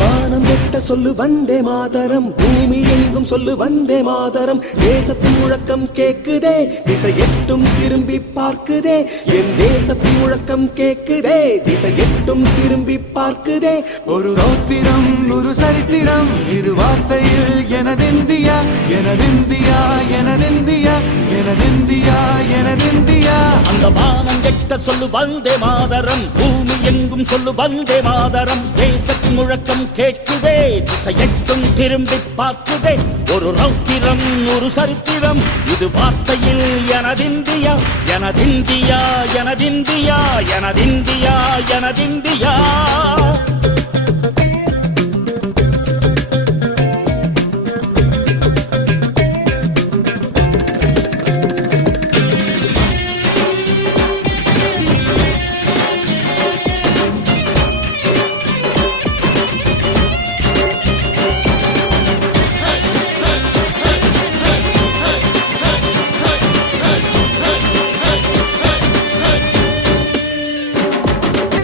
வானம் எட்ட சொல்லு வந்தே மாதரம், பூமி எங்கும் சொல்லு வந்தே மாதரம். தேசத்தின் முழக்கம் கேக்குதே, திசை எட்டும் திரும்பி பார்க்குதே. என் தேசத்தின் முழக்கம் கேக்குதே, திசை எட்டும் திரும்பி பார்க்குதே. ஒரு ரௌத்திரம் ஒரு சரித்திரம், இரு வார்த்தையில் எனதிந்தியா எனதிந்தியா எனதிந்தியா எனதிந்தியா எனதிந்தியா. அந்த வானம் எட்ட சொல்லு வந்தே மாதரம், பூமி எங்கும் சொல்லு வந்தே மாதரம். தேசத்தின் முழக்கம் கேட்குதே, திசை எட்டும் திரும்பி பார்க்குதே. ஒரு ரௌத்திரம் ஒரு சரித்திரம், இது வார்த்தையில் எனதிந்தியா எனதிந்தியா எனதிந்தியா எனதிந்தியா எனதிந்தியா.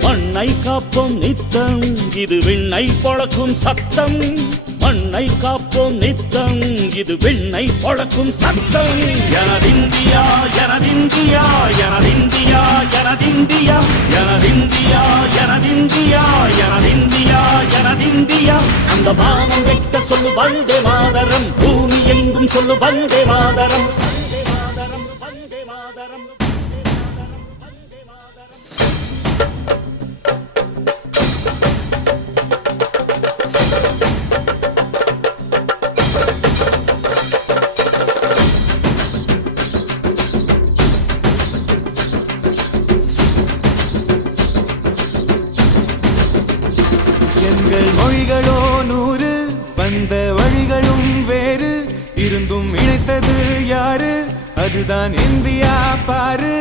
மண்ணை காப்போம் நித்தம், இது விண்ணை பொழக்கும் சத்தம். மண்ணை காப்போம் நித்தம், இது விண்ணை பொழக்கும் சத்தம். எனதிந்தியா எனதிந்தியா எனதிந்தியா எனதிந்தியா எனதிந்தியா எனதிந்தியா எனதிந்தியா எனதிந்தியா. அந்த வானம் வெட்ட சொல்லு வந்தே மாதரம், பூமி எங்கும் சொல்லு வந்தே மாதரம். வந்தே மாதரம் வந்தே மாதரம். எங்கள் மொழிகளோ 100, வந்த வழிகளும் வேறு. இருந்தும் இணைத்தது யாரு? அதுதான் இந்தியா பாரு.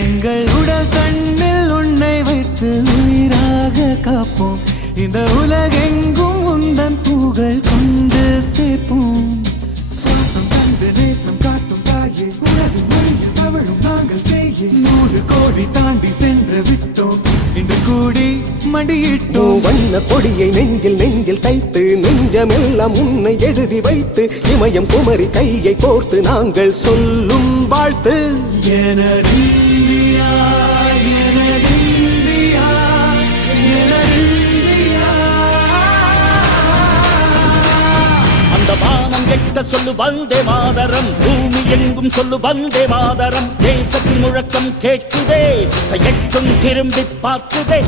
எங்கள் உடல் கண்ணில் உன்னை வைத்து உயிராக காப்போம். இந்த உலகெங்கும் உந்தன் புகழ் கொண்டு சேர்ப்போம். சுவாசம் தந்து நேசம் காட்டும் தாயே, உனது மொழியில் தவழும் நாங்கள் செய்ய 100 கோடி தாண்டி சென்று விட்டோம். இன்று கூடி மடியிட்டோம். வண்ண கொடியை நெஞ்சில் நெஞ்சில் தைத்து, நெஞ்சமெல்லாம் உன்னை எழுதி வைத்து, இமயம் குமரி கையை கோர்த்து நாங்கள் சொல்லும் வாழ்த்து. எனதிந்தியா எனதிந்தியா எனதிந்தியா. அந்த வானம் எட்ட சொல்லு வந்தே மாதரம், பூமி எங்கும் சொல்லு வந்தே மாதரம். தேசத்தின் முழக்கம் கேட்குதே, திசை எட்டும் திரும்பி பார்க்குதே.